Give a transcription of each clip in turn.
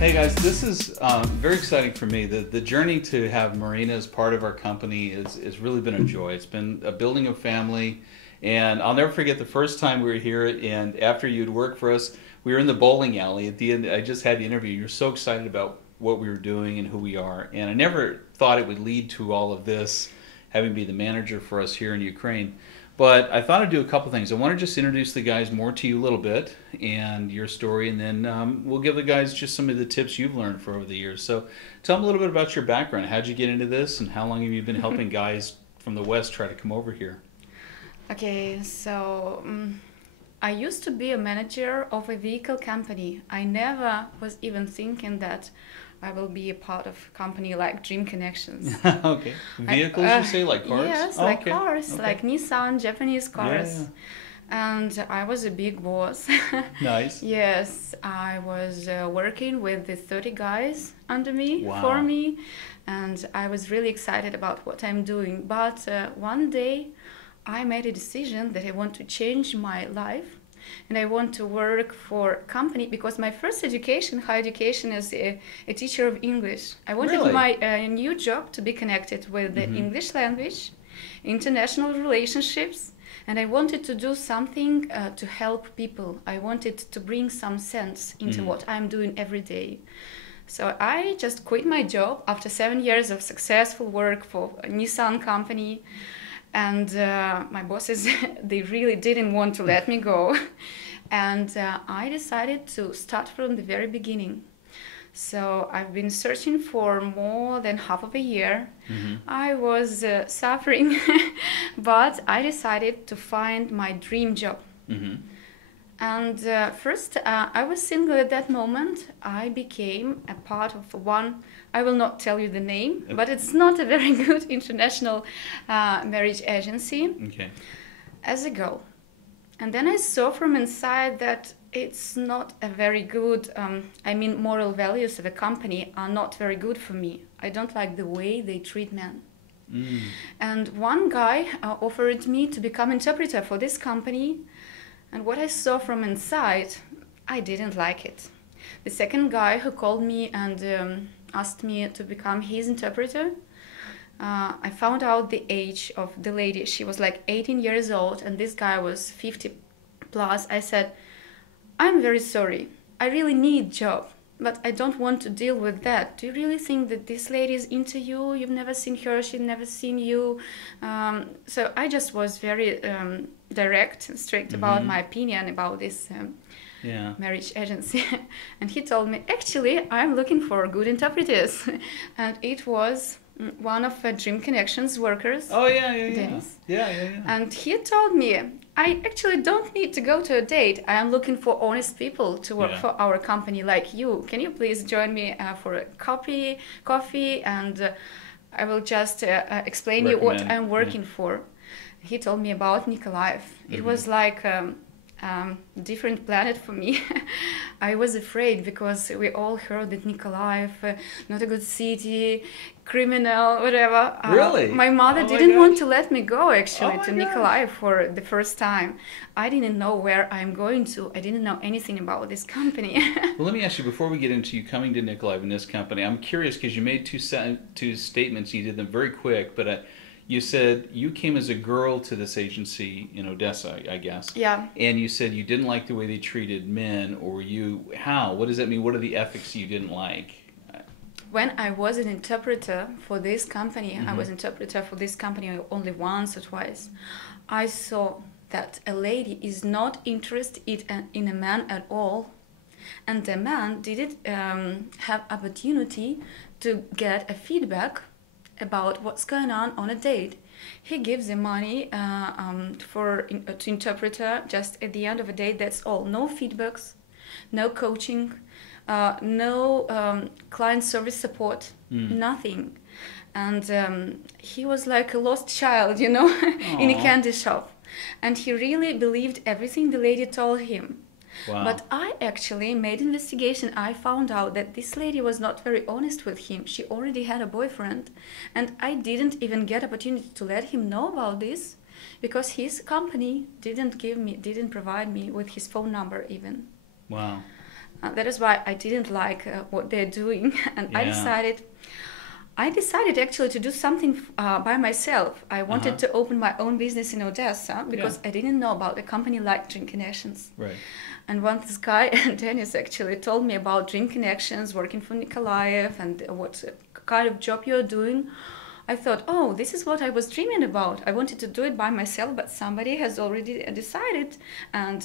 Hey guys, this is very exciting for me. The journey to have Marina as part of our company is really been a joy. It's been a building of family, and I'll never forget the first time we were here. And after you'd worked for us, we were in the bowling alley. At the end, I just had the interview. You were so excited about what we were doing and who we are, and I never thought it would lead to all of this, having be the manager for us here in Ukraine. But I thought I'd do a couple things. I want to just introduce the guys more to you a little bit and your story, and then we'll give the guys just some of the tips you've learned for over the years. So tell them a little bit about your background. How'd you get into this, and how long have you been helping guys from the West try to come over here? Okay, so I used to be a manager of a vehicle company. I never was even thinking that I will be a part of a company like Dream Connections. Okay. Vehicles, you say, like cars? Yes, Oh, like okay. cars, Okay. like Nissan, Japanese cars. Yeah. And I was a big boss. Nice. Yes, I was working with the 30 guys under me, Wow. for me, and I was really excited about what I'm doing. But one day I made a decision that I want to change my life and I want to work for a company, because my first education, higher education, is a teacher of English. I wanted Really? my new job to be connected with the English language, international relationships, and I wanted to do something to help people. I wanted to bring some sense into what I'm doing every day. So I just quit my job after 7 years of successful work for a Nissan company. And my bosses, they really didn't want to let me go. And I decided to start from the very beginning. So I've been searching for more than half of a year. I was suffering, but I decided to find my dream job. And first, I was single at that moment. I became a part of one, I will not tell you the name, but it's not a very good international marriage agency, Okay. as a girl. And then I saw from inside that it's not a very good, moral values of a company are not very good for me. I don't like the way they treat men. And one guy offered me to become interpreter for this company. And what I saw from inside, I didn't like it. The second guy who called me and asked me to become his interpreter, I found out the age of the lady. She was like 18 years old and this guy was 50 plus. I said, I'm very sorry. I really need a job, but I don't want to deal with that. Do you really think that this lady is into you? You've never seen her, she's never seen you. So I just was very direct and strict about my opinion about this marriage agency. And he told me, actually, I'm looking for good interpreters. And it was one of Dream Connections workers. Oh, yeah. Dennis. Yeah. And he told me, I actually don't need to go to a date. I am looking for honest people to work for our company like you. Can you please join me for a coffee, and I will just explain you what I'm working for. He told me about Nikolaev. It was like different planet for me. I was afraid because we all heard that Nikolaev, not a good city, criminal, whatever. Really? My mother Oh my didn't want gosh. to let me go actually Oh to my gosh. Nikolaev for the first time. I didn't know where I'm going to. I didn't know anything about this company. Well, let me ask you, before we get into you coming to Nikolaev in this company, I'm curious because you made two statements. You did them very quick, but you said you came as a girl to this agency in Odessa, I guess. Yeah. And you said you didn't like the way they treated men, or how? What does that mean? What are the ethics you didn't like? When I was an interpreter for this company, I was interpreter for this company only once or twice, I saw that a lady is not interested in a man at all, and the man didn't have opportunity to get a feedback about what's going on a date. He gives the money to interpreter just at the end of a day. That's all. No feedbacks, no coaching, no client service support, nothing. And he was like a lost child, in a candy shop. And he really believed everything the lady told him. Wow. But I actually made investigation. I found out that this lady was not very honest with him. She already had a boyfriend, and I didn't even get opportunity to let him know about this because his company didn't provide me with his phone number even. Wow. That is why I didn't like what they're doing, and Yeah. I decided actually to do something by myself. I wanted Uh-huh. to open my own business in Odessa Yeah. because I didn't know about a company like Drink Connections. Right. And once this guy, Dennis, actually told me about Drink Connections, working for Nikolaev, and what kind of job you're doing, I thought, oh, this is what I was dreaming about. I wanted to do it by myself, but somebody has already decided and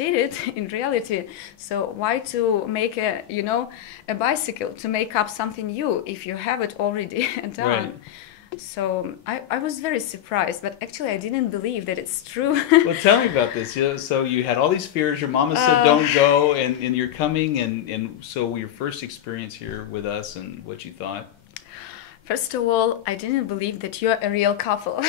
did it in reality. So why to make a bicycle to make up something new if you have it already Right. done? So I was very surprised, but actually I didn't believe that it's true. Well, tell me about this. So you had all these fears. Your mama said uh, don't go, and you're coming, and so your first experience here with us and what you thought. First of all, I didn't believe that you're a real couple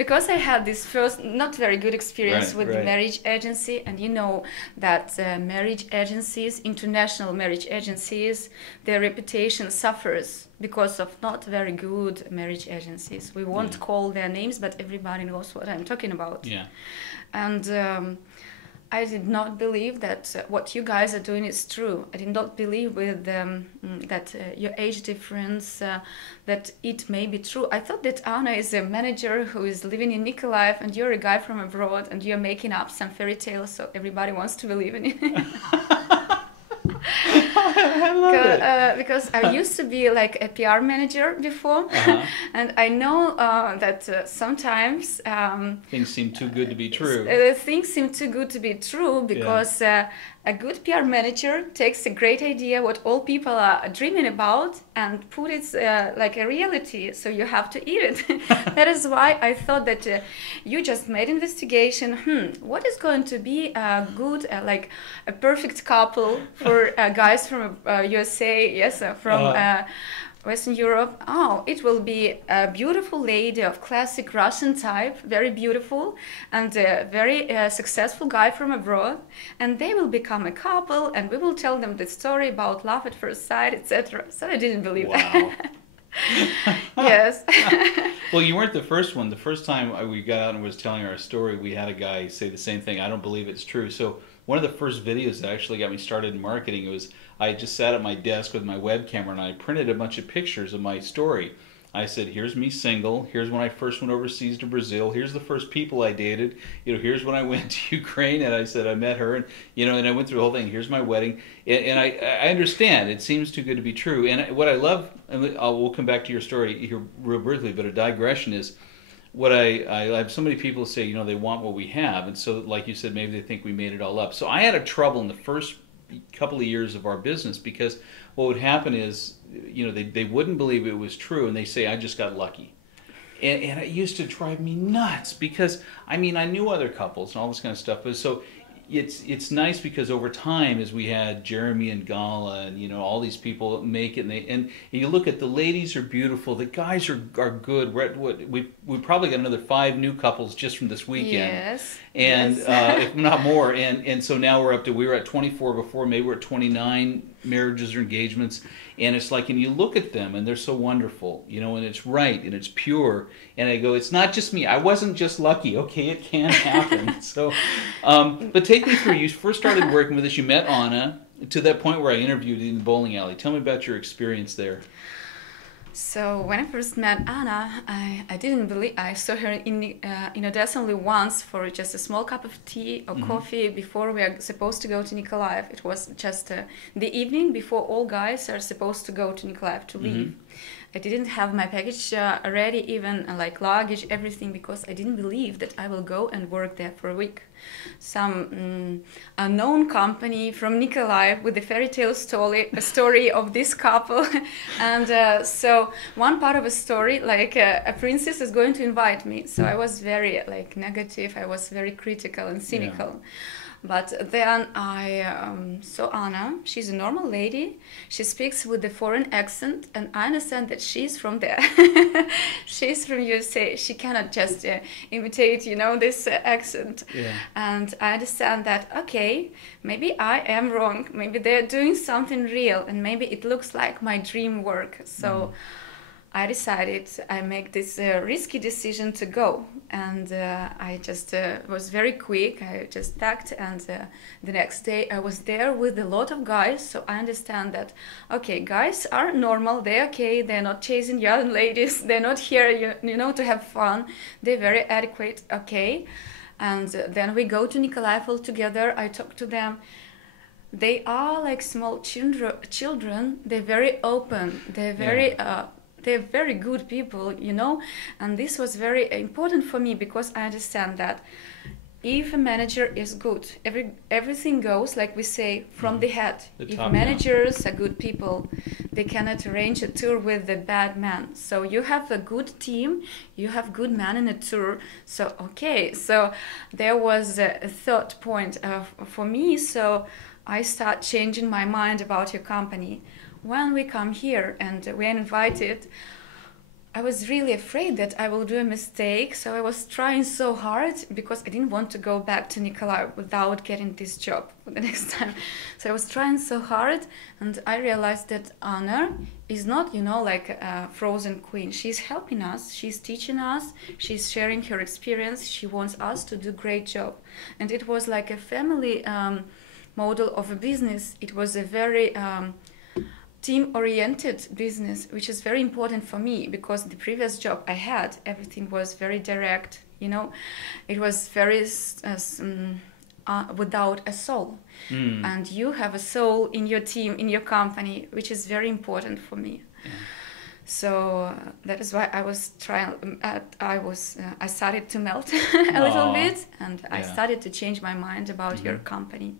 because I had this first not very good experience Right. with the Right. marriage agency, and you know that marriage agencies, international marriage agencies, their reputation suffers because of not very good marriage agencies. We won't Yeah. call their names, but everybody knows what I'm talking about. Yeah. And I did not believe that what you guys are doing is true. I did not believe with that your age difference, that it may be true. I thought that Anna is a manager who is living in Nikolaev and you're a guy from abroad and you're making up some fairy tales so everybody wants to believe in it. I love it. Because I used to be like a PR manager before, Uh-huh. and I know that sometimes Things seem too good to be true. things seem too good to be true because a good PR manager takes a great idea what all people are dreaming about and put it like a reality. So you have to eat it. That is why I thought that you just made investigation. What is going to be a good, like a perfect couple for guys from USA? Yes, from. Western Europe. Oh, it will be a beautiful lady of classic Russian type, very beautiful, and a very successful guy from abroad. And they will become a couple, and we will tell them the story about love at first sight, etc. So I didn't believe Wow. that. Yes. Well, you weren't the first one. The first time we got out and was telling our story, we had a guy say the same thing. I don't believe it's true. So one of the first videos that actually got me started in marketing, it was I just sat at my desk with my web camera and I printed a bunch of pictures of my story. I said, here's me single. Here's when I first went overseas to Brazil. Here's the first people I dated. Here's when I went to Ukraine, and I said I met her, and and I went through the whole thing. Here's my wedding, and I understand it seems too good to be true. And what I love, and we'll come back to your story here real briefly, but a digression is what I have so many people say, they want what we have, and so like you said, maybe they think we made it all up. So I had a trouble in the first couple of years of our business because what would happen is they wouldn't believe it was true, and they say I just got lucky, and it used to drive me nuts because I knew other couples and all this kind of stuff, but so it's nice because over time, as we had Jeremy and Gala and all these people make it, and you look at the ladies are beautiful, the guys are good. We're at we probably got another 5 new couples just from this weekend, Yes. and Yes. if not more, and so now we were at 24 before, maybe we're at 29 marriages or engagements, and it's like, and you look at them and they're so wonderful, and it's right and it's pure, and I go, it's not just me. I wasn't just lucky. Okay, it can happen. So, but take me through. You first started working with us. You met Anna to that point where I interviewed you in the bowling alley. Tell me about your experience there. So when I first met Anna, I didn't believe. I saw her in Odessa only once for just a small cup of tea or coffee before we are supposed to go to Nikolaev. It was just the evening before all guys are supposed to go to Nikolaev to leave. I didn't have my package ready, even like luggage, everything, because I didn't believe that I will go and work there for a week. Some unknown company from Nikolaev with the fairy tale story of this couple. And so one part of a story, like a princess is going to invite me. So I was very negative. I was very critical and cynical. Yeah. But then I saw Anna. She's a normal lady. She speaks with a foreign accent, and I understand that she's from there. She's from USA. She cannot just imitate, this accent. Yeah. And I understand that, okay, maybe I am wrong. Maybe they're doing something real, and maybe it looks like my dream work. So I decided I make this risky decision to go, and I just was very quick. I just packed, and the next day I was there with a lot of guys. So I understand that okay, guys are normal. They're okay. They're not chasing young ladies. They're not here, you know, to have fun. They're very adequate. Okay, and then we go to Nikolaev all together. I talk to them. They are like small children. They're very open. They're very good people, you know, and this was very important for me because I understand that if a manager is good, everything goes, like we say, from the head. If managers are good people, they cannot arrange a tour with a bad man. So you have a good team, you have good man in a tour. So okay, so there was a third point for me. So I start changing my mind about your company. When we come here and we're invited, I was really afraid that I will do a mistake. So I was trying so hard because I didn't want to go back to Nikolai without getting this job for the next time. So I was trying so hard, and I realized that Anna is not, you know, like a frozen queen. She's helping us, she's teaching us, she's sharing her experience. She wants us to do a great job. And it was like a family model of a business. It was a very team-oriented business, which is very important for me because the previous job I had, everything was very direct, you know. It was very without a soul. And you have a soul in your team, in your company, which is very important for me. Yeah. So that is why I was trying. I started to melt a little bit, and I started to change my mind about your company.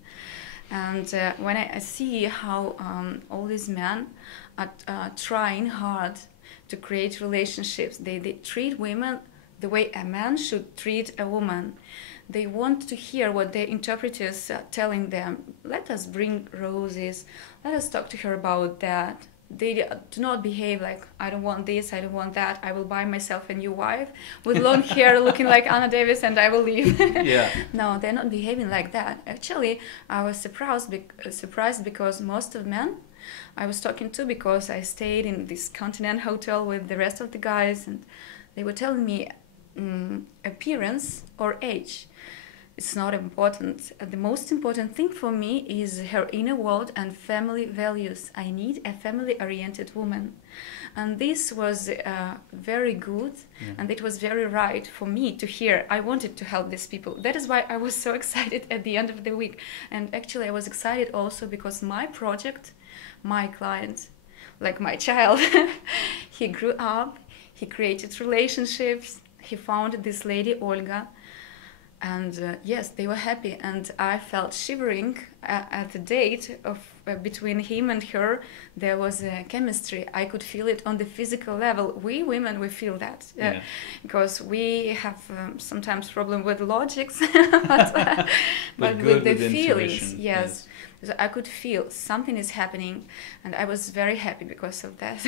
And when I see how all these men are trying hard to create relationships, they treat women the way a man should treat a woman. They want to hear what their interpreters are telling them. Let us bring roses. Let us talk to her about that. They do not behave like, I don't want this, I don't want that, I will buy myself a new wife with long hair looking like Anna Davis and I will leave. No, they're not behaving like that. Actually, I was surprised because most of men I was talking to, because I stayed in this Continent hotel with the rest of the guys, and they were telling me appearance or age. It's not important. The most important thing for me is her inner world and family values. I need a family-oriented woman. And this was very good, and it was very right for me to hear. I wanted to help these people. That is why I was so excited at the end of the week. And actually I was excited also because my project, my client, like my child, he grew up, he created relationships, he found this lady, Olga, and yes, they were happy, and I felt shivering at the date of between him and her. There was a chemistry. I could feel it on the physical level. We women, we feel that because we have sometimes problem with logics, but with the feelings. Yes. So I could feel something is happening, and I was very happy because of that.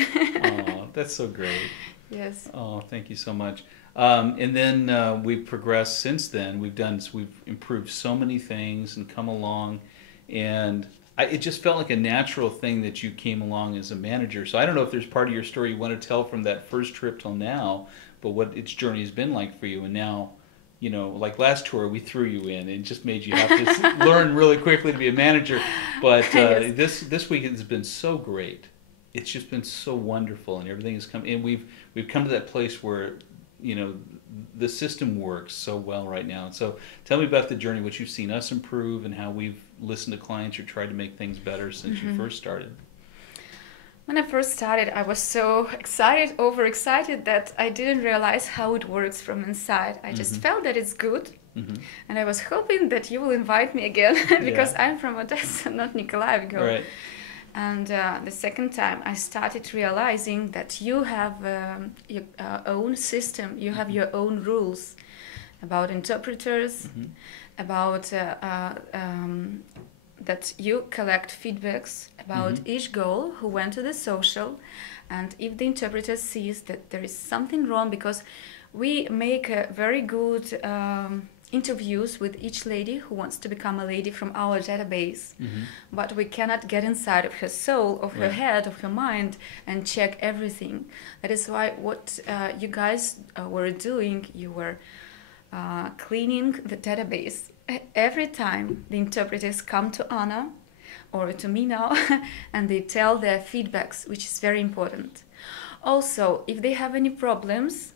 Oh, that's so great. Yes. Oh, thank you so much. And then we've progressed since then. We've improved so many things and come along, and it just felt like a natural thing that you came along as a manager. So I don't know if there's part of your story you want to tell from that first trip till now, but what its journey has been like for you. And now, you know, like last tour, we threw you in and just made you have to learn really quickly to be a manager. But this week has been so great. It's just been so wonderful, and everything has come. And we've come to that place where, you know, the system works so well right now. So tell me about the journey, what you've seen us improve, and how we've listened to clients or tried to make things better since you first started. When I first started, I was so excited, overexcited, that I didn't realize how it works from inside. I just felt that it's good. And I was hoping that you will invite me again because I'm from Odessa, not Nikolaev. Right. And the second time I started realizing that you have your own system, you have your own rules about interpreters, about that you collect feedbacks about each girl who went to the social, and if the interpreter sees that there is something wrong, because we make a very good interviews with each lady who wants to become a lady from our database. But we cannot get inside of her soul, of her head, of her mind, and check everything. That is why what you guys were doing, you were cleaning the database. Every time the interpreters come to Anna or to me now and they tell their feedbacks, which is very important. Also, if they have any problems,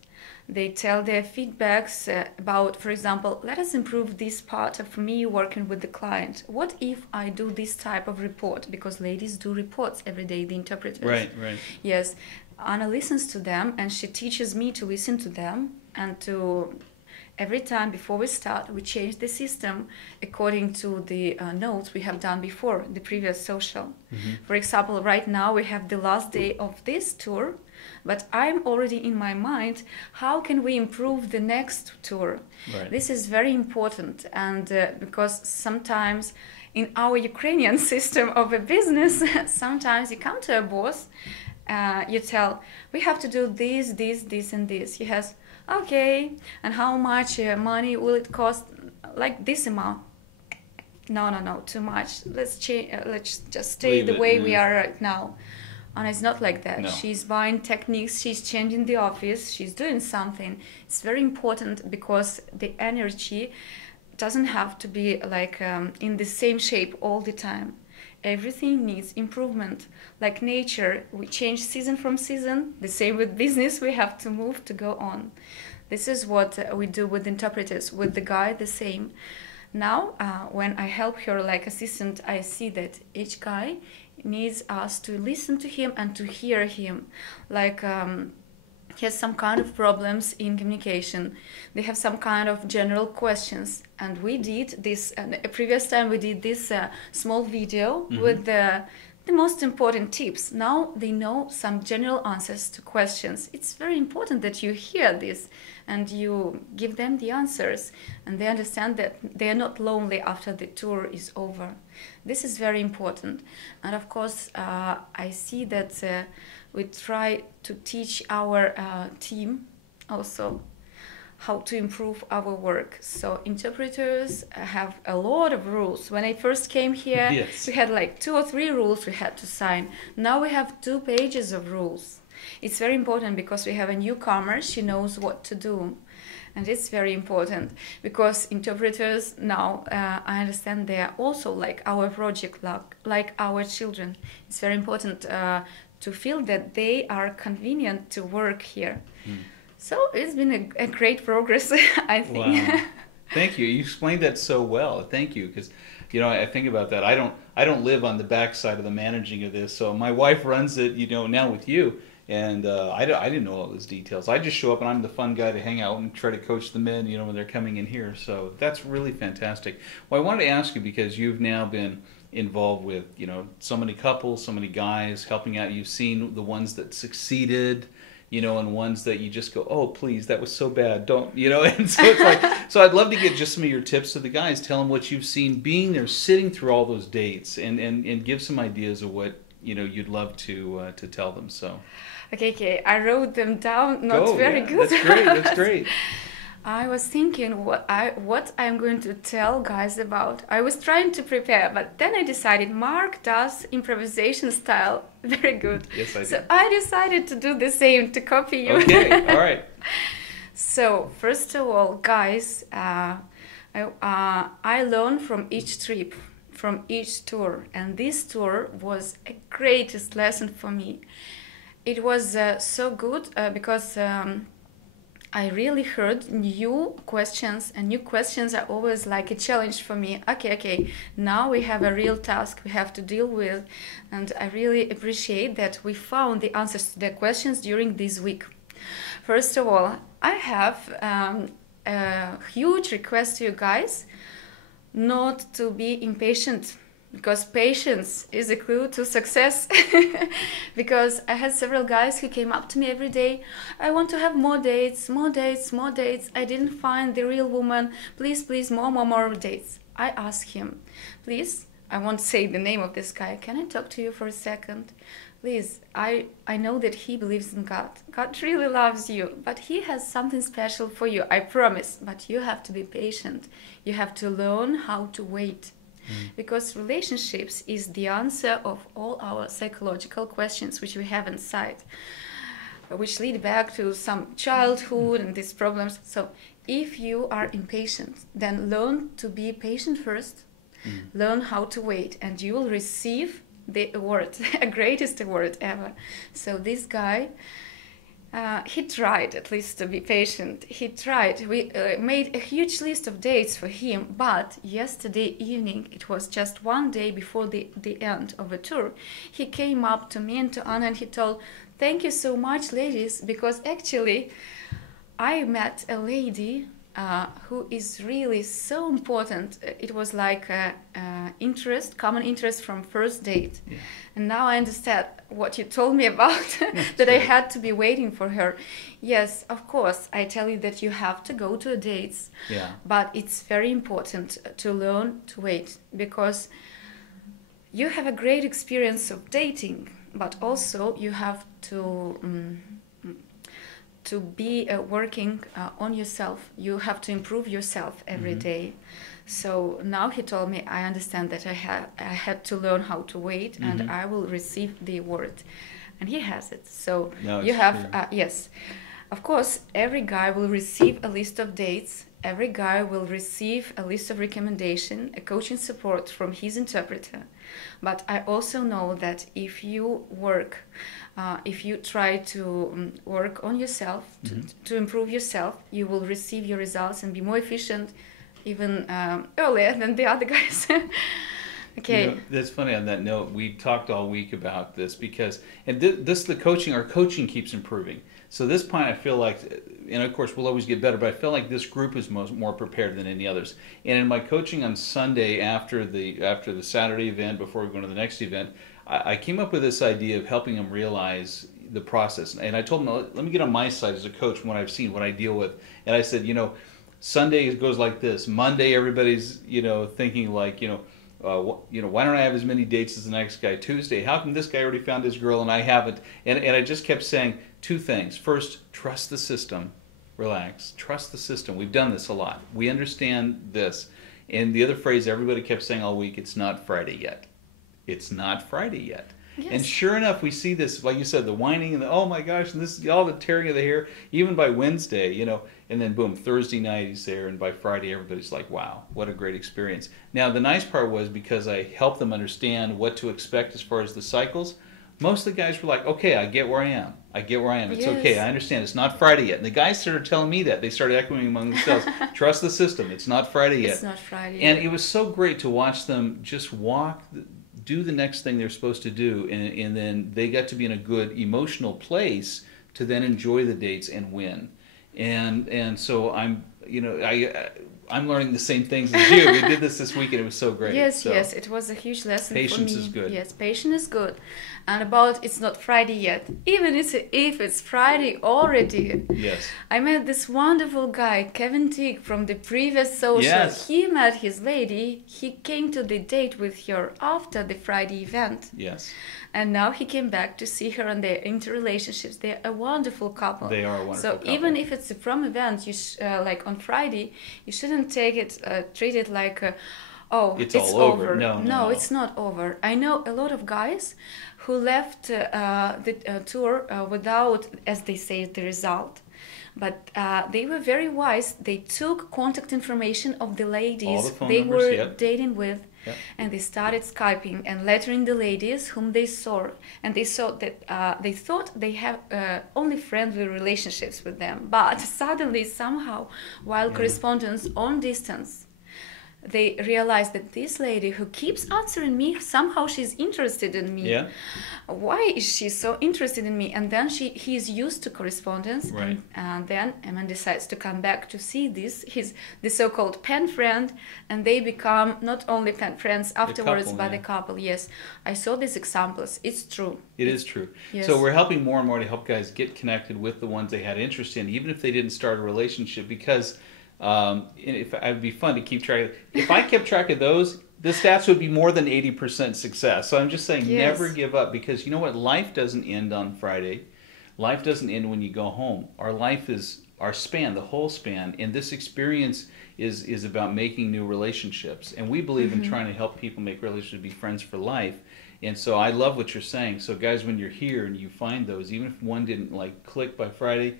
they tell their feedbacks about, for example, let us improve this part of me working with the client. What if I do this type of report? Because ladies do reports every day, the interpreters. Right. Yes. Anna listens to them and she teaches me to listen to them and to... Every time before we start, we change the system according to the notes we have done before, the previous social. For example, right now we have the last day of this tour, but I'm already in my mind, how can we improve the next tour? Right. This is very important, and because sometimes in our Ukrainian system of a business, sometimes you come to a boss, you tell, we have to do this, this, and this. He has, okay, and how much money will it cost? Like this amount. No, too much. Let's change. Let's just stay the way we are right now. And it's not like that. No. She's buying techniques. She's changing the office. She's doing something. It's very important because the energy doesn't have to be like in the same shape all the time. Everything needs improvement. Like nature, we change season from season. The same with business, we have to move to go on. This is what we do with interpreters. With the guy, the same. Now, when I help her like assistant, I see that each guy needs us to listen to him and to hear him. Like he has some kind of problems in communication. They have some kind of general questions. And we did this, previous time we did this small video with the most important tips. Now they know some general answers to questions. It's very important that you hear this and you give them the answers and they understand that they are not lonely after the tour is over. This is very important. And of course, I see that we try to teach our team also how to improve our work. So interpreters have a lot of rules. When I first came here, Yes. we had like 2 or 3 rules we had to sign. Now we have 2 pages of rules. It's very important because we have a newcomer, she knows what to do. And it's very important because interpreters now, I understand they are also like our project, like our children. It's very important to feel that they are convenient to work here. So it's been a great progress, I think. Wow. Thank you. You explained that so well. Thank you. Because, you know, I think about that. I don't live on the backside of the managing of this. So my wife runs it, you know, now with you. And I didn't know all those details. I just show up and I'm the fun guy to hang out and try to coach the men, you know, when they're coming in here. So that's really fantastic. Well, I wanted to ask you because you've now been involved with, you know, so many couples, so many guys helping out. You've seen the ones that succeeded, you know, and ones that you just go, oh, please, that was so bad, don't, you know, and so it's like, so I'd love to get just some of your tips to the guys, tell them what you've seen being there, sitting through all those dates, and give some ideas of what, you know, you'd love to tell them, so. Okay, I wrote them down, not very good. That's great. I was thinking what I'm going to tell guys about. I was trying to prepare, but then I decided Mark does improvisation style very good. Yes, I do. So I decided to do the same, to copy you. Okay, all right. So first of all, guys, I learned from each trip, from each tour, and this tour was a greatest lesson for me. It was so good because I really heard new questions, and new questions are always like a challenge for me. Okay, now we have a real task we have to deal with, and I really appreciate that we found the answers to the questions during this week. First of all, I have a huge request to you guys not to be impatient, because patience is a clue to success. Because I had several guys who came up to me every day. I want to have more dates. I didn't find the real woman. Please, more dates. I asked him, please, I won't say the name of this guy. Can I talk to you for a second? Liz, I know that he believes in God. God really loves you, but he has something special for you, I promise. But you have to be patient. You have to learn how to wait. Because relationships is the answer of all our psychological questions which we have inside, which lead back to some childhood and these problems. So if you are impatient, then learn to be patient first, learn how to wait, and you will receive the award, a greatest award ever. So this guy, he tried at least to be patient. He tried. We made a huge list of dates for him, but yesterday evening, it was just one day before the end of the tour, he came up to me and to Anna and he told, "Thank you so much, ladies, because actually I met a lady who is really so important. It was like a common interest from first date. Yeah. And now I understand what you told me about, that I had to be waiting for her. Yes, of course, I tell you that you have to go to dates, but it's very important to learn to wait, because you have a great experience of dating, but also you have to be working on yourself. You have to improve yourself every day. So now he told me, I understand that I had to learn how to wait, and I will receive the award. And he has it. So no, you have, yes. Of course, every guy will receive a list of dates. Every guy will receive a list of recommendation, a coaching support from his interpreter. But I also know that if you work, if you try to work on yourself, to improve yourself, you will receive your results and be more efficient even earlier than the other guys. Okay. You know, that's funny on that note. We talked all week about this because, and our coaching keeps improving. So this point, I feel like, and of course we'll always get better, but I feel like this group is more prepared than any others. And in my coaching on Sunday after the Saturday event, before we go to the next event, I came up with this idea of helping them realize the process. And I told them, let me get on my side as a coach, what I've seen, what I deal with. And I said, Sunday goes like this. Monday, everybody's, thinking like, why don't I have as many dates as the next guy? Tuesday, how come this guy already found his girl and I haven't? And I just kept saying two things. First, trust the system. Relax. Trust the system. We've done this a lot. We understand this. And the other phrase everybody kept saying all week, it's not Friday yet. It's not Friday yet. Yes. And sure enough, we see this, like you said, the whining and the, oh my gosh, and this, all the tearing of the hair, even by Wednesday, and then boom, Thursday night he's there, and by Friday everybody's like, wow, what a great experience. Now the nice part was, because I helped them understand what to expect as far as the cycles, most of the guys were like, okay, I get where I am. It's okay, I understand. It's not Friday yet. And the guys started telling me that. They started echoing among themselves, trust the system. It's not Friday yet. It's not Friday and yet. It was so great to watch them just do the next thing they're supposed to do, and then they got to be in a good emotional place to then enjoy the dates and win. And so I'm learning the same things as you. We did this week and it was so great. Yes, it was a huge lesson for me. Patience is good. Yes, patience is good. And about it's not Friday yet, even if it's Friday already. Yes. I met this wonderful guy, Kevin Teague, from the previous social. Yes. He met his lady. He came to the date with her after the Friday event. Yes. And now he came back to see her, and they're into relationships. They're a wonderful couple. They are a wonderful couple. So even if it's a prom event, like on Friday, you shouldn't treat it like, it's all over. No, it's not over. I know a lot of guys who left the tour without, as they say, the result. But they were very wise. They took contact information of the ladies they were dating with, and they started Skyping and lettering the ladies whom they saw. And they saw that they thought they have only friendly relationships with them. But suddenly, somehow, while correspondence on distance, they realized that this lady who keeps answering me, somehow she's interested in me. Yeah. Why is she so interested in me? And then he's used to correspondence. Right. And then Eman decides to come back to see the so-called pen friend, and they become not only pen friends afterwards, but a couple. Yes, I saw these examples. It's true. It is true. Yes. So we're helping more and more to help guys get connected with the ones they had interest in, even if they didn't start a relationship, because it'd be fun to keep track of. If I kept track of those, the stats would be more than 80% success. So I'm just saying, Yes. never give up, because you know what? Life doesn't end on Friday. Life doesn't end when you go home. Our life is our span, the whole span, and this experience is about making new relationships. And we believe in trying to help people make relationships, be friends for life. And so I love what you're saying. So guys, when you're here and you find those, even if one didn't like click by Friday,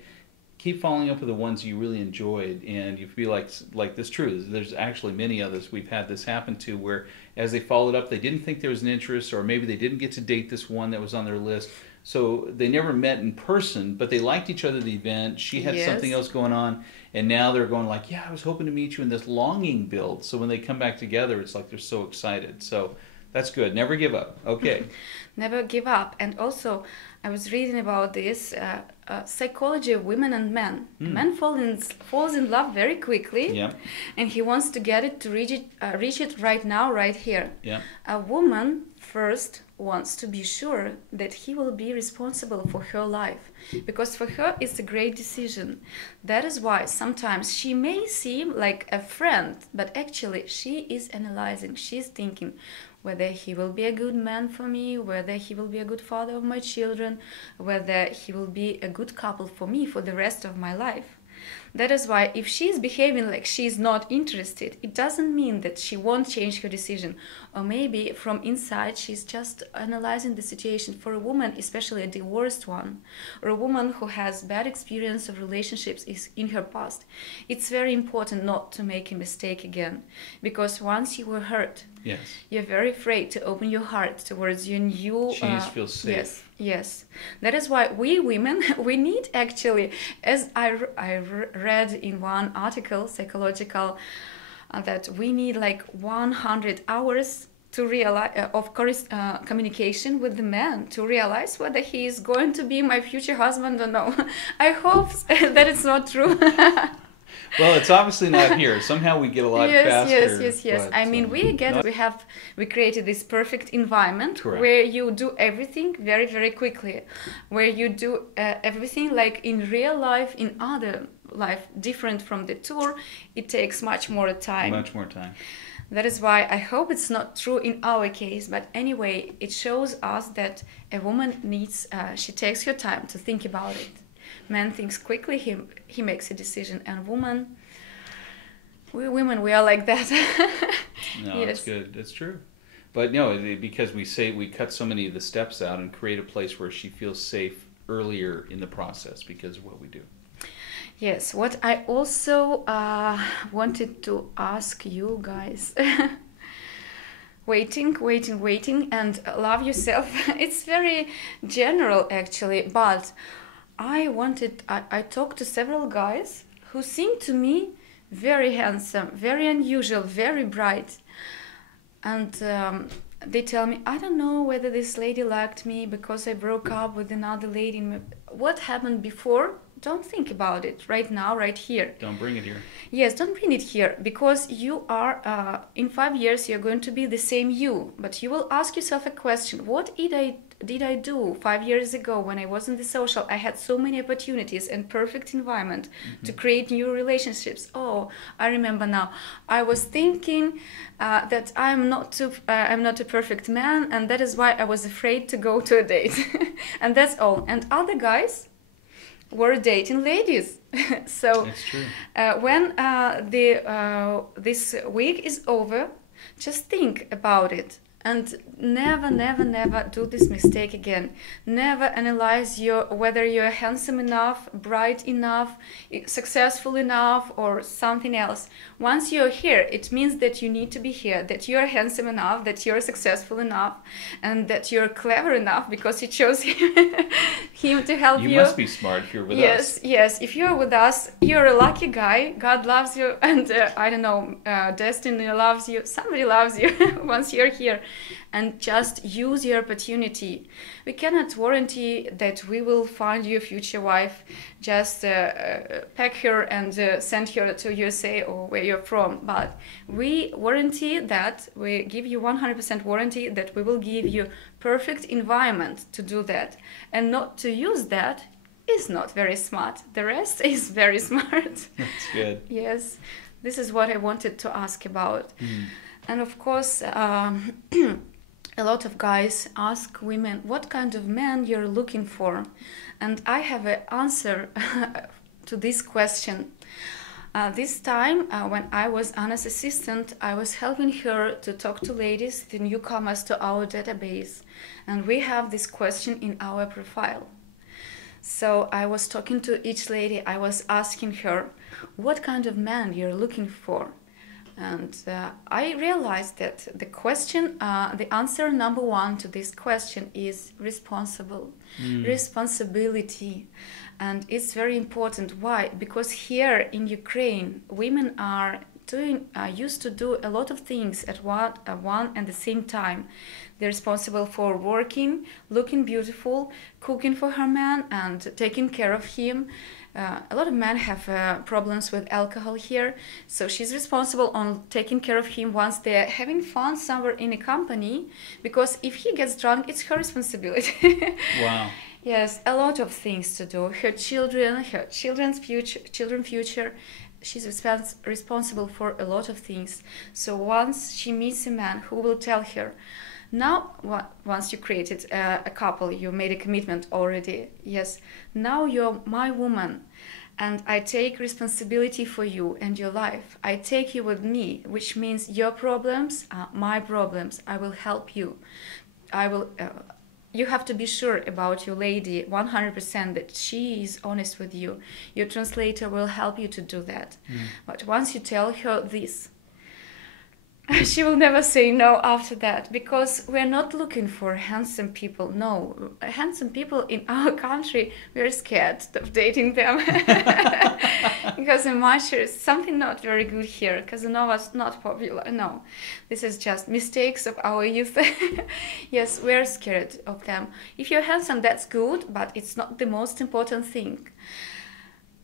keep following up with the ones you really enjoyed, and you feel like this true. There's actually many others we've had this happen to, where as they followed up, they didn't think there was an interest, or maybe they didn't get to date this one that was on their list. So they never met in person, but they liked each other at the event. She had Yes. something else going on, and now they're going like, yeah, I was hoping to meet you, in this longing build. So when they come back together, it's like they're so excited. So that's good. Never give up. Okay. Never give up. And also, I was reading about this psychology of women and men. A man falls in love very quickly, Yeah. and he wants to get it, to reach it right now, right here. Yeah. A woman first wants to be sure that he will be responsible for her life, because for her it's a great decision. That is why sometimes she may seem like a friend, but actually she is analyzing, she's thinking whether he will be a good man for me, whether he will be a good father of my children, whether he will be a good couple for me for the rest of my life. That is why if she's behaving like she's not interested, it doesn't mean that she won't change her decision. Or maybe from inside she's just analyzing the situation. For a woman, especially a divorced one, or a woman who has bad experience of relationships in her past, it's very important not to make a mistake again. Because once you were hurt, Yes. you're very afraid to open your heart towards your new... She needs to feel safe. Yes, yes. That is why we women, we need actually, as I read in one article, psychological, that we need like 100 hours to realize of communication with the man to realize whether he is going to be my future husband or no. I hope that it's not true. Well, it's obviously not here. Somehow we get a lot faster. Yes. But, I mean, we created this perfect environment. Correct. Where you do everything very, very quickly, where you do everything like in real life, in other life, different from the tour. It takes much more time. Much more time. That is why I hope it's not true in our case. But anyway, it shows us that a woman needs, she takes her time to think about it. Man thinks quickly, he makes a decision, and woman, we women, we are like that. No, Yes. that's good. That's true. But no, because we cut so many of the steps out and create a place where she feels safe earlier in the process because of what we do. Yes, what I also wanted to ask you guys. Waiting, and love yourself. It's very general actually, but I talked to several guys who seemed to me very handsome, very unusual, very bright. And they tell me, I don't know whether this lady liked me because I broke up with another lady. What happened before? Don't think about it right now, right here. Don't bring it here. Yes, don't bring it here, because you are, in 5 years, you're going to be the same you. But you will ask yourself a question, what did I do 5 years ago when I was in the social? I had so many opportunities and perfect environment to create new relationships. Oh, I remember now. I was thinking that I'm not a perfect man, and that is why I was afraid to go to a date. And that's all. And other guys were dating ladies. So That's true. when this week is over, just think about it. And never do this mistake again. Never analyze whether you're handsome enough, bright enough, successful enough, or something else. Once you're here, it means that you need to be here, that you're handsome enough, that you're successful enough, and that you're clever enough because you chose him to help you. You must be smart if you're with us. Yes. If you're with us, you're a lucky guy. God loves you, and I don't know, destiny loves you. Somebody loves you once you're here. And just use your opportunity. We cannot guarantee that we will find your future wife. Just pack her and send her to USA or where you're from. But we guarantee that, we give you 100% warranty that we will give you perfect environment to do that. And not to use that is not very smart. The rest is very smart. That's good. Yes, this is what I wanted to ask about. And of course, a lot of guys ask women what kind of man you're looking for. And I have an answer to this question. This time, when I was Anna's assistant, I was helping her to talk to ladies, the newcomers to our database. And we have this question in our profile. So I was talking to each lady, I was asking her, what kind of man you're looking for? And I realized that the question, the answer number one to this question is responsible, responsibility. And it's very important. Why? Because here in Ukraine, women are used to do a lot of things at one and the same time. They're responsible for working, looking beautiful, cooking for her man, and taking care of him. A lot of men have problems with alcohol here, so she's responsible on taking care of him once they're having fun somewhere in a company, because if he gets drunk, it's her responsibility. Wow. Yes, a lot of things to do. Her children's future. She's responsible for a lot of things. So once she meets a man who will tell her, now, once you created a couple, you made a commitment already. Yes, now you're my woman, and I take responsibility for you and your life. I take you with me, which means your problems are my problems. I will help you. I will. You have to be sure about your lady 100% that she is honest with you. Your translator will help you to do that. But once you tell her this, she will never say no after that, because we're not looking for handsome people. No, handsome people in our country, we're scared of dating them. Because in Russia, is something not very good here. Casanova's not popular. No, this is just mistakes of our youth. Yes, we're scared of them. If you're handsome, that's good, but it's not the most important thing.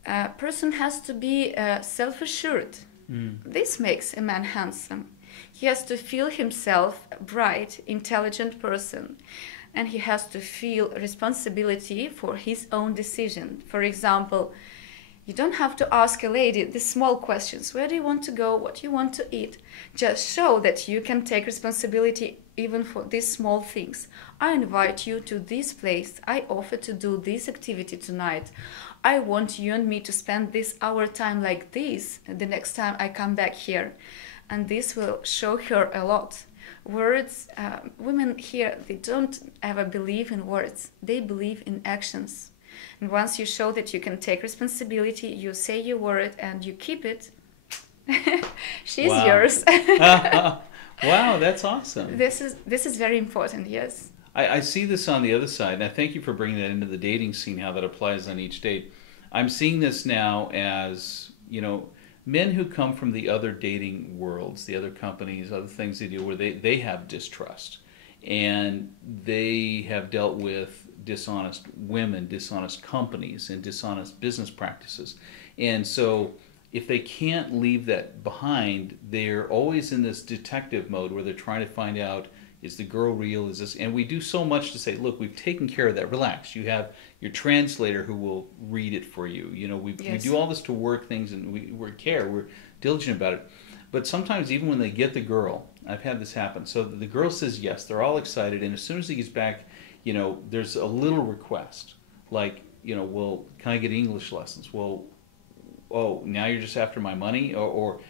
A person has to be self-assured. This makes a man handsome. He has to feel himself a bright, intelligent person, and he has to feel responsibility for his own decision. For example, you don't have to ask a lady the small questions. Where do you want to go? What do you want to eat? Just show that you can take responsibility even for these small things. I invite you to this place. I offer to do this activity tonight. I want you and me to spend this hour time like this the next time I come back here. And this will show her a lot. Words, women here, they don't ever believe in words. They believe in actions. And once you show that you can take responsibility, you say your word and you keep it, she's yours. Wow, that's awesome. This is very important, yes. I see this on the other side, and I thank you for bringing that into the dating scene, how that applies on each date. I'm seeing this now as, men who come from the other dating worlds, the other companies, other things they do, where they have distrust. And they have dealt with dishonest women, dishonest companies, and dishonest business practices. And so if they can't leave that behind, they're always in this detective mode where they're trying to find out, is the girl real? Is this? And we do so much to say, look, we've taken care of that. Relax. You have your translator who will read it for you. We do all this to work things, and we care. We're diligent about it. But sometimes even when they get the girl, I've had this happen. So the girl says yes. They're all excited. And as soon as he gets back, there's a little request. Like, well, can I get English lessons? Well, oh, now you're just after my money? Or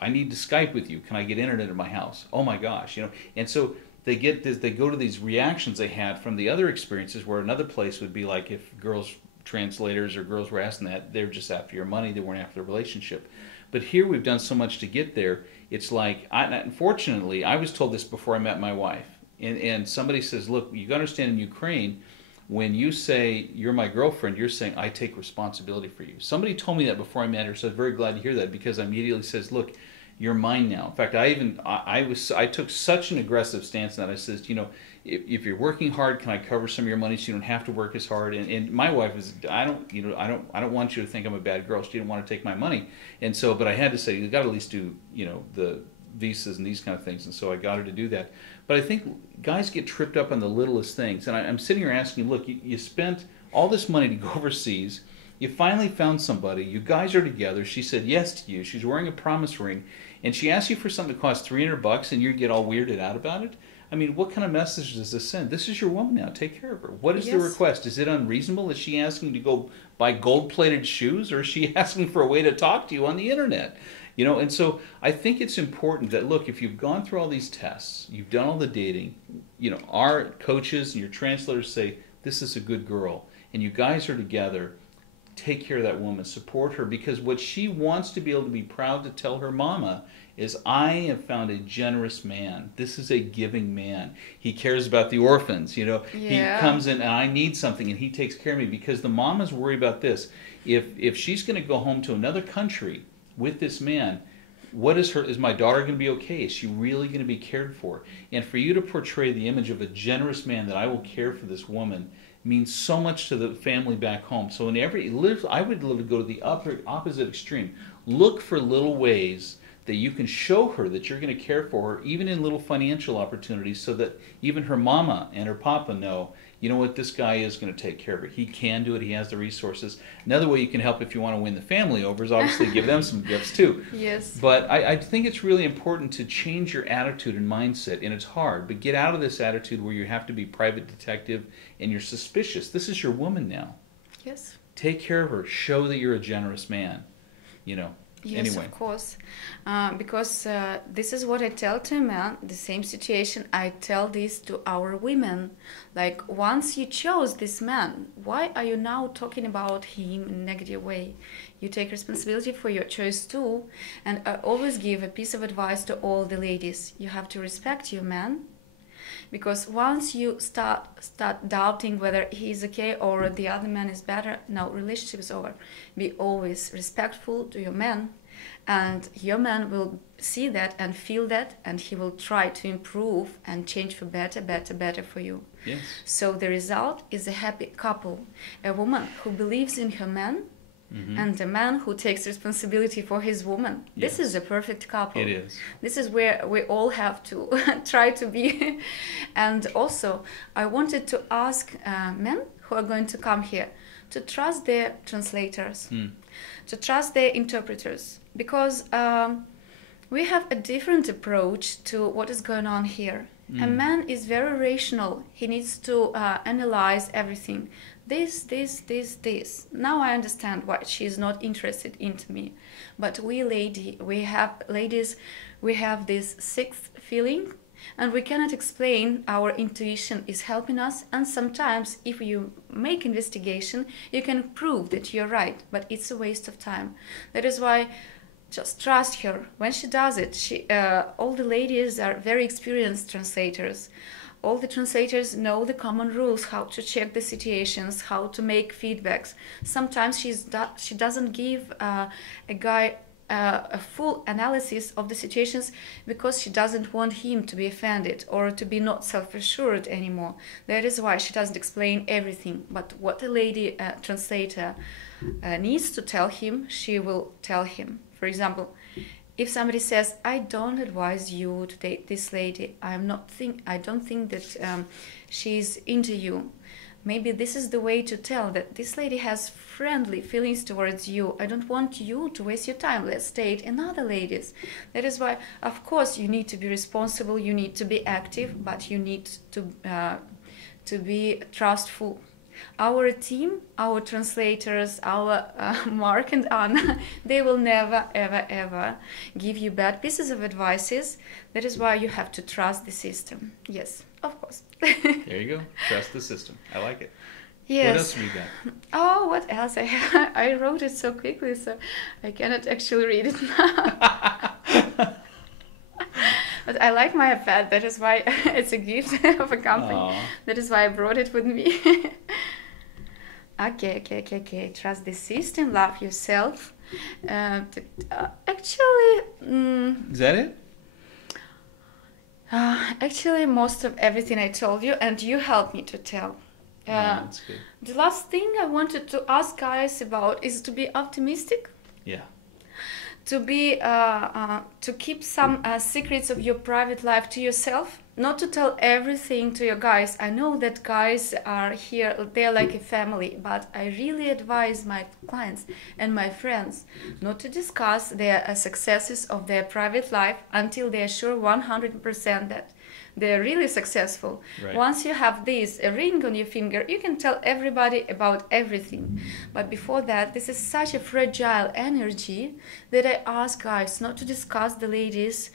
I need to Skype with you. Can I get internet at my house? Oh my gosh, And so they get this. They go to these reactions they had from the other experiences, where another place would be like if girls translators or girls were asking that, they're just after your money. They weren't after the relationship. But here we've done so much to get there. It's like, unfortunately, I was told this before I met my wife, and somebody says, look, you got to understand, in Ukraine, when you say you're my girlfriend, you're saying I take responsibility for you. Somebody told me that before I met her, so I'm very glad to hear that, because I immediately says, look, you're mine now. In fact, I took such an aggressive stance in that I says, if you're working hard, can I cover some of your money so you don't have to work as hard? And my wife is, I don't want you to think I'm a bad girl. She didn't want to take my money, and so, but I had to say, you got to at least do, the visas and these kind of things, and so I got her to do that. But I think guys get tripped up on the littlest things, and I'm sitting here asking, look, you spent all this money to go overseas. You finally found somebody. You guys are together. She said yes to you. She's wearing a promise ring. and she asks you for something that costs $300 and you get all weirded out about it, I mean, what kind of message does this send? This is your woman now. Take care of her. What is the Yes. request? Is it unreasonable? Is she asking to go buy gold-plated shoes, or is she asking for a way to talk to you on the internet? You know, and so I think it's important that, look, if you've gone through all these tests, you've done all the dating, you know, our coaches and your translators say, this is a good girl, and you guys are together, take care of that woman, support her, because what she wants to be able to be proud to tell her mama is, I have found a generous man. This is a giving man. He cares about the orphans, you know. Yeah. He comes in and I need something and he takes care of me, because the mama's worried about this. If she's going to go home to another country with this man, what is my daughter going to be okay? Is she really going to be cared for? And for you to portray the image of a generous man, that I will care for this woman, means so much to the family back home. So I would go to the opposite extreme. Look for little ways that you can show her that you're going to care for her, even in little financial opportunities, so that even her mama and her papa know, you know what, this guy is going to take care of her. He can do it. He has the resources. Another way you can help if you want to win the family over is obviously give them some gifts too. Yes. But I think it's really important to change your attitude and mindset, and it's hard, but get out of this attitude where you have to be private detective and you're suspicious. This is your woman now. Yes. Take care of her. Show that you're a generous man, you know. Yes, Anyway. of course. Because this is what I tell to a man, the same situation, I tell this to our women. Like, once you chose this man, why are you now talking about him in a negative way? You take responsibility for your choice too. And I always give a piece of advice to all the ladies. You have to respect your man. Because once you start doubting whether he's okay or the other man is better, no, relationship is over. Be always respectful to your man, and your man will see that and feel that, and he will try to improve and change for better for you. Yes. So the result is a happy couple, a woman who believes in her man, and a man who takes responsibility for his woman. Yes. This is a perfect couple. It is. This is where we all have to try to be. And also, I wanted to ask men who are going to come here to trust their translators, to trust their interpreters, because we have a different approach to what is going on here. A man is very rational. He needs to analyze everything. This. Now I understand why she's not interested into me. But we ladies, we have this sixth feeling, and we cannot explain. Our intuition is helping us, and sometimes if you make investigation, you can prove that you're right, but it's a waste of time. That is why just trust her. When she does it, all the ladies are very experienced translators. All the translators know the common rules, how to check the situations, how to make feedbacks. Sometimes she doesn't give a guy a full analysis of the situations because she doesn't want him to be offended or to be not self-assured anymore. That is why she doesn't explain everything. But what a lady translator needs to tell him, she will tell him. For example, if somebody says, I don't advise you to date this lady, I don't think that she's into you. Maybe this is the way to tell that this lady has friendly feelings towards you. I don't want you to waste your time. Let's date another ladies. That is why, of course, you need to be responsible, you need to be active, but you need to be trustful. Our team, our translators, our Mark and Anna, they will never, ever give you bad pieces of advices. That is why you have to trust the system. Yes, of course. There you go. Trust the system. I like it. Yes. What else have you got? Oh, what else? I wrote it so quickly, so I cannot actually read it now. But I like my iPad. That is why it's a gift of a company. Aww. That is why I brought it with me. Okay. Trust the system. Love yourself. Actually, Is that it? actually, most of everything I told you, and you helped me to tell. That's good. The last thing I wanted to ask guys about is to be optimistic. Yeah. To be to keep some secrets of your private life to yourself. not to tell everything to your guys. I know that guys are here, they're like a family, but I really advise my clients and my friends not to discuss their successes of their private life until they're sure 100% that they're really successful. Right. Once you have this, a ring on your finger, you can tell everybody about everything. But before that, this is such a fragile energy that I ask guys not to discuss the ladies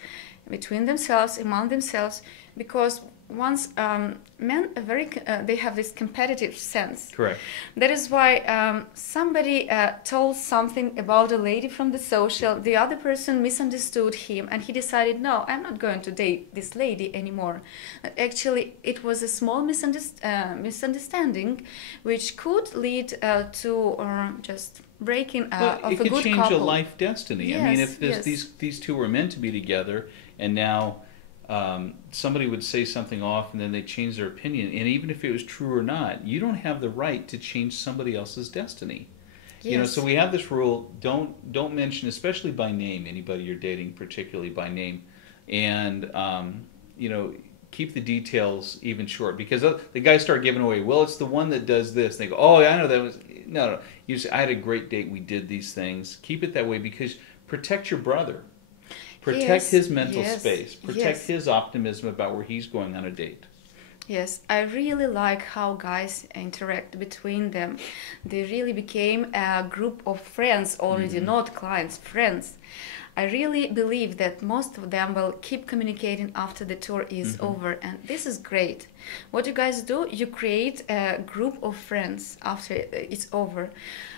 between themselves, among themselves, because once men are they have this competitive sense. Correct. That is why somebody told something about a lady from the social, the other person misunderstood him, and he decided, no, I'm not going to date this lady anymore. Actually, it was a small misunderstanding which could lead to just breaking Well, of it a could good change couple. a life destiny. I mean, Yes, if yes. these two were meant to be together, and now somebody would say something off, and then they change their opinion, and even if it was true or not, you don't have the right to change somebody else's destiny. Yes. You know, so we have this rule: don't mention, especially by name, anybody you're dating, particularly by name, and you know, keep the details even short, because the guys start giving away. Well, it's the one that does this. They go, oh, I know that was no. You say, I had a great date. We did these things. Keep it that way, because protect your brother. Protect Yes, his mental yes, space. Protect yes. his optimism about where he's going on a date. Yes, I really like how guys interact between them. They really became a group of friends already, not clients, friends. I really believe that most of them will keep communicating after the tour is over, and this is great. What you guys do, you create a group of friends after it's over.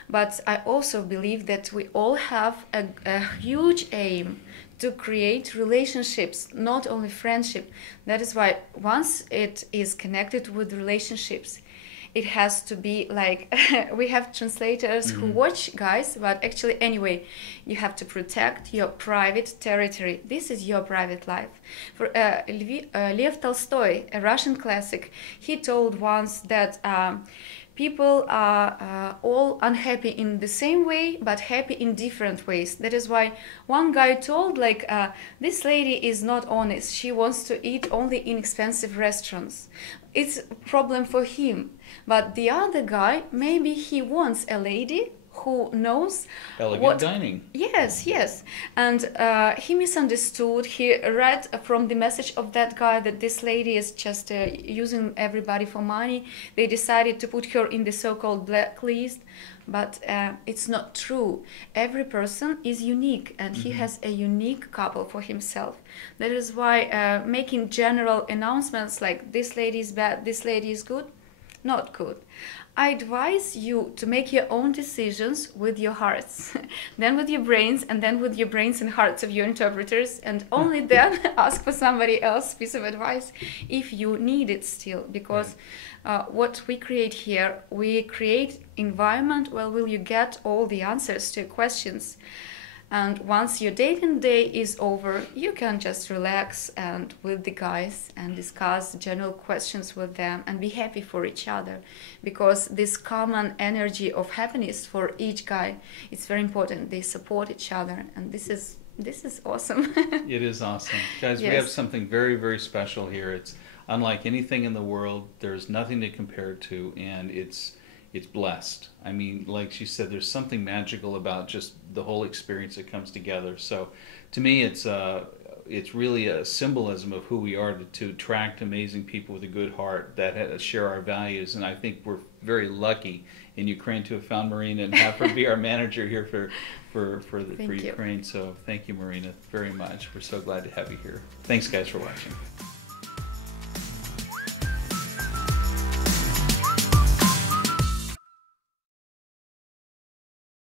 But I also believe that we all have a huge aim to create relationships, not only friendship. That is why once it is connected with relationships, it has to be like we have translators who watch guys, but actually anyway, you have to protect your private territory. This is your private life. For Lev Tolstoy, a Russian classic, he told once that people are all unhappy in the same way, but happy in different ways. That is why one guy told, like, this lady is not honest. She wants to eat only in expensive restaurants. It's a problem for him. But the other guy, maybe he wants a lady who knows Elegant dining. Yes, yes. And he misunderstood. He read from the message of that guy that this lady is just using everybody for money. They decided to put her in the so-called blacklist. But it's not true. Every person is unique, and he has a unique couple for himself. That is why making general announcements like this lady is bad, this lady is good, not good. I advise you to make your own decisions with your hearts, then with your brains, and then with your brains and hearts of your interpreters, and only then ask for somebody else's piece of advice if you need it still. Because what we create here, we create environment where will you get all the answers to your questions. And once your dating day is over, you can just relax and with the guys and discuss general questions with them and be happy for each other, because this common energy of happiness for each guy, it's very important. They support each other, and this is awesome. It is awesome. Guys, we Yes. have something very, very special here. It's unlike anything in the world. There's nothing to compare it to, and it's blessed. I mean, like she said, there's something magical about just the whole experience that comes together. So to me, it's really a symbolism of who we are, to attract amazing people with a good heart that share our values. And I think we're very lucky in Ukraine to have found Marina and have her be our manager here for Thank you. Ukraine. So thank you, Marina, very much. We're so glad to have you here. Thanks, guys, for watching.